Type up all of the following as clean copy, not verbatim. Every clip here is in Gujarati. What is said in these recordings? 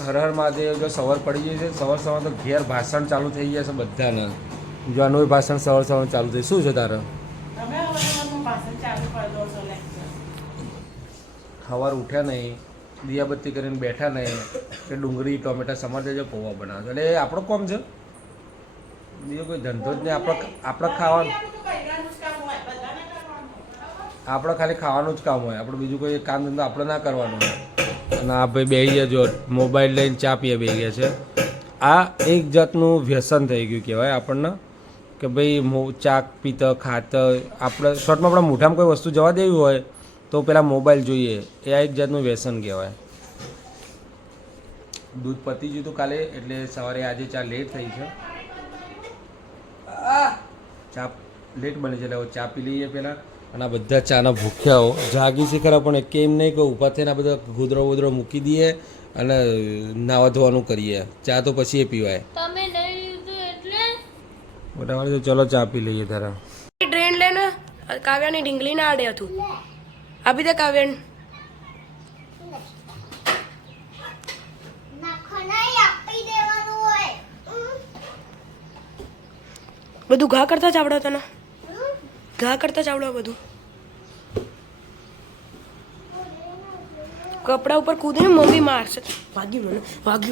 હર હર મહાદેવ. જો સવાર પડી જાય છે, સવાર તો ઘેર ભાષણ ચાલુ થઈ ગયા છે બધાને. જો આનું ભાષણ સવાર ચાલુ થઈ. શું છે તારે? સવાર ઉઠ્યા નહીં, દિયાબત્તી કરીને બેઠા નહીં કે ડુંગળી ટોમેટા સમાર દેજો પૌવા બનાવે. એટલે એ આપણો કોમ છે, બીજો કોઈ ધંધો જ નહીં. આપણે ખાવાનું, આપણે ખાલી ખાવાનું જ કામ હોય. આપણે બીજું કોઈ કામ ધંધો આપણે ના કરવાનું હોય. અને આ ભાઈ બેસી ગયા, જો મોબાઈલ લઈને ચા પીએ બેસી ગયા છે. આ એક જાતનું વ્યસન થઈ ગયું કહેવાય આપણને, કે ભાઈ ચા પીતા ખાતા આપણે શોર્ટમાં આપણા મોઢામાં કોઈ વસ્તુ જવા દેવી હોય તો પેલા મોબાઈલ જોઈએ. એ આ એક જાતનું વ્યસન કહેવાય. દૂધ પતી ગયું હતું કાલે, એટલે સવારે આજે ચા લેટ થઈ છે. ચા લેટ બની છે, એટલે ચા પી લઈએ પહેલાં. અને આ બધા ચાના ભૂખ્યાઓ જાગી છે ખરા, પણ કેમ નહીં કે ઊભા થઈને આ બધા ગોદરો મૂકી દઈએ અને નાવા ધોવાનું કરીએ. ચા તો પછી એ પીવાય. બરાબર છે, ચલો ચા પી લઈએ. તારા ટ્રેન લેને કાવ્યાની ઢીંગલી ના આડે હતું. આપી દે કાવ્યાને. બધું ઘા કરતા જ આવડે તને? ઘા કરતા જ આવડે બધું? કપડા ઉપર કૂદીને મમ્મી મારશે. વાગ્યું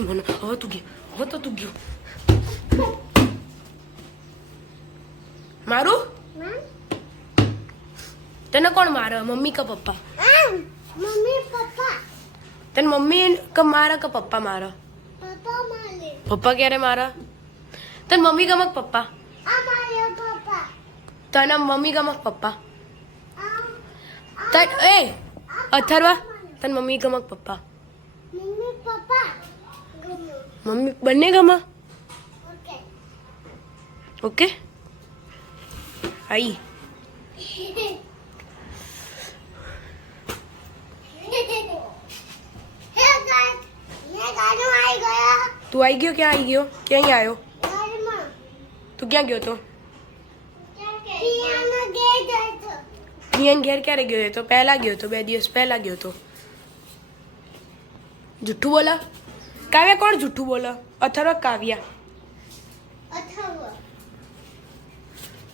મને. હવે તું ગયો. મારું? તને કોણ મારે, મમ્મી કે પપ્પા? તને મમ્મી કે મારે કે પપ્પા મારે? પપ્પા ક્યારે મારે? તને મમ્મી ગમે કે પપ્પા? તને મમ્મી ગમે કે પપ્પા? એ અથર્વા, તને મમ્મી ગમે કે પપ્પા? મમ્મી બંને ગમે? Okay I. તું આવી ગયો? ક્યાં આવી ગયો? ક્યાં આવ્યો? તું ક્યાં ગયો તો? કિયાન ઘેર ક્યારે ગયો તો? પહેલા ગયો તો, 2 દિવસ પહેલા ગયો તો. જુઠ્ઠું બોલા? કાવ્યા કોણ જુઠ્ઠું બોલા? અથર્વ કાવ્યા?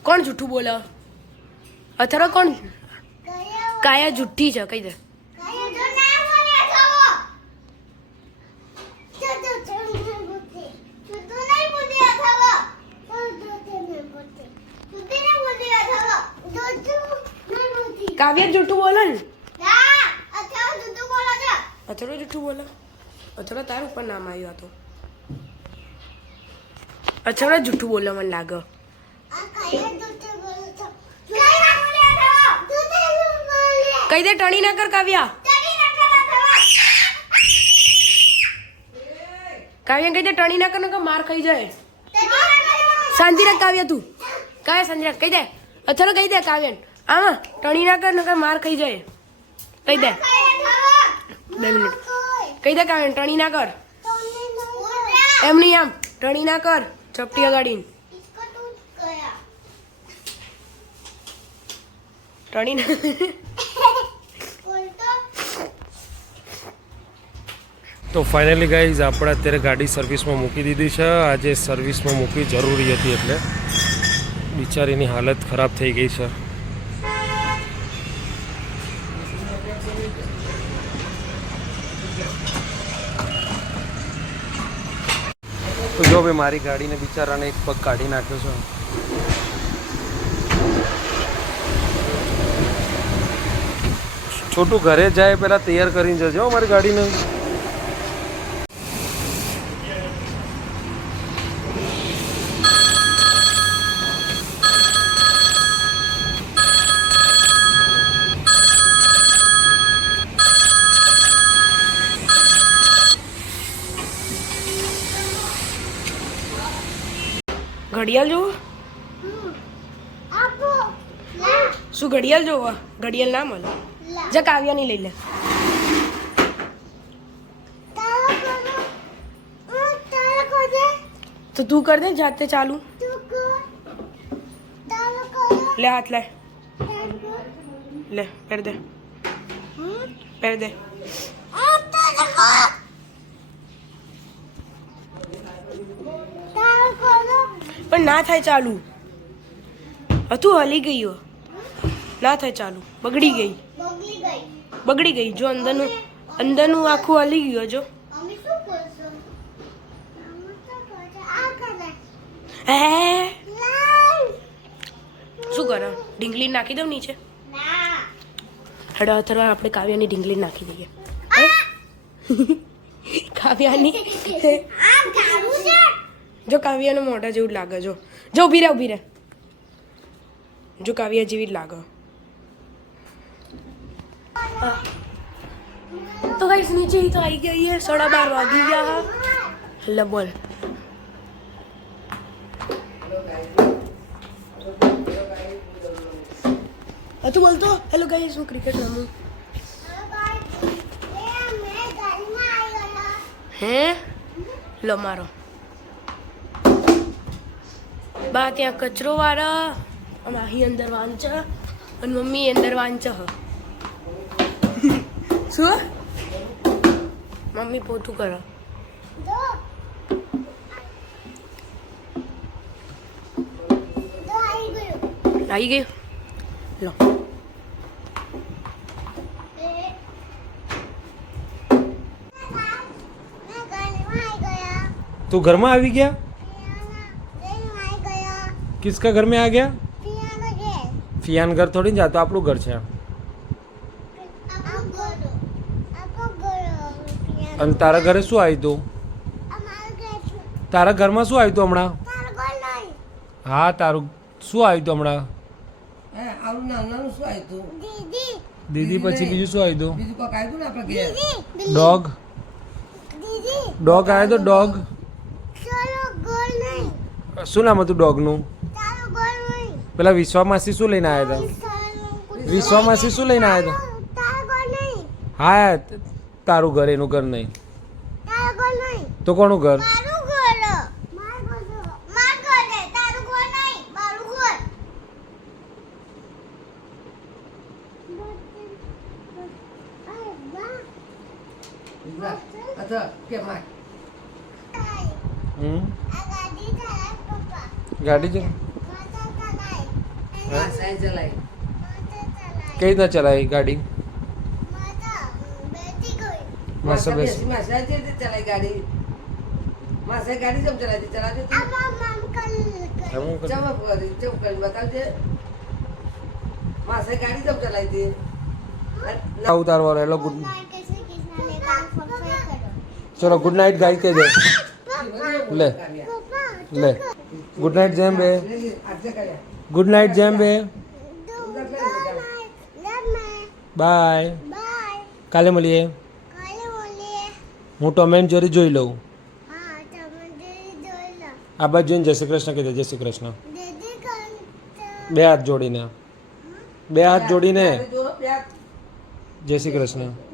કોણ જુઠ્ઠું બોલા? અથર્વ કોણ? કાયા જુઠ્ઠી છે, કહી દે. કાવ્ય જૂઠું બોલે ને? અથર્વ જૂઠું બોલે? અથર્વ તારું ઉપર નામ આવ્યું હતું. અથર્વ જૂઠું બોલે મને લાગે. કઈ દે, ટણી ના કર કાવ્યા. કાવ્યા કઈ દે, ટણી ના કર ને માર ખાઈ જાય. શાંતિ રાખ કાવ્યા. તું કાવ્યા શાંતિ રાખ. કહી દે અથર્વ, કહી દે કાવ્યા આમાં ટણી ના કર ને માર ખાઈ જાય. કહી દે. 2 મિનિટ. કહી દે કાવ્યા ટણી ના કર. એમ નહીં, આમ ટણી ના કર. ચપટી અગાડીને ટણી ના. તો ફાઇનલી ગાઈઝ આપણે અત્યારે ગાડી સર્વિસમાં મૂકી દીધી છે. આજે સર્વિસમાં મૂકવી જરૂરી હતી, એટલે બિચારીની હાલત ખરાબ થઈ ગઈ છે. તો જો ભાઈ મારી ગાડીને બિચારાને એક પગ કાઢી નાખ્યો છે. છોટું ઘરે જાય પહેલાં તૈયાર કરીને જજો મારી ગાડીને. ઘડિયાળ જોવો? શું ઘડિયાળ જોવો? ઘડિયાળ ના મળે. જા કાવ્યાની લઈ લે. તો તું કર દે જાતે ચાલુ. લે હાથ લે. લે પહેર દે. પહેર દે. પણ ના થાય ચાલુ હતું હલી ગયું ના થાય ચાલુ બગડી ગઈ જો અંદરનું આખું હલી ગયું જો હે શું કરો ઢીંગલી નાખી દઉં નીચે હેડો અથવા આપણે કાવ્યાની ઢીંગલી નાખી દઈએ કાવ્યાની જો કાવ્યાનું મોઢા જેવું જ લાગે જો ઊભી રહે જો કાવ્યા જેવી જ લાગે તો ગાઈસ નીચે તો આવી ગઈ है 12:30 વાગી ગયા લે બોલ તું બોલતો હેલો ગાઈસ હું ક્રિકેટ રમું હે લો મારો બા ત્યાં કચરો વાળા અને અહીં અંદર વાંચ અને મમ્મી અંદર વાંચ શું મમ્મી પોતું કરો આવી ગયું લો तू घर में આવી ગયા किसका घर में आ गया फियान घर थोड़ी ना जातो આપણું ઘર છે અને તારા ઘરે શું આવ્યું તું તારા ઘરમાં શું આવ્યું તું હમણાં હા તારું શું આવ્યું તું હમણાં દીદી પછી બીજું શું આવ્યું તું ડોગ આવ્યો તો ડોગ શું નામ હતું ડોગનું પેલા વિશ્વામાસી શું લઈને આવ્યા હતા વિશ્વામાસી શું લઈને આવ્યા હતા હા તારું ઘર એનું ઘર નહીં તો કોનું ઘર ગાડી છે કઈ રીતના ચલાવી ગાડી માસે બેસી ગાડી ચલાવતી બતાવજે માસે ગાડી જમ ચલાવી ઉતારવાનો હેલો ગુડ ચલો ગુડ નાઇટ ગાઈ કહી દે લે લે ગુડ નાઇટ જેમ બે ગુડ નાઇટ જેમ બે બાય કાલે મળીએ હું ટોમ એન્ડ જેરી જોઈ લઉં આ બાજુ જોઈને જય શ્રી કૃષ્ણ કહી દે જય શ્રી કૃષ્ણ બે હાથ જોડીને જય શ્રી કૃષ્ણ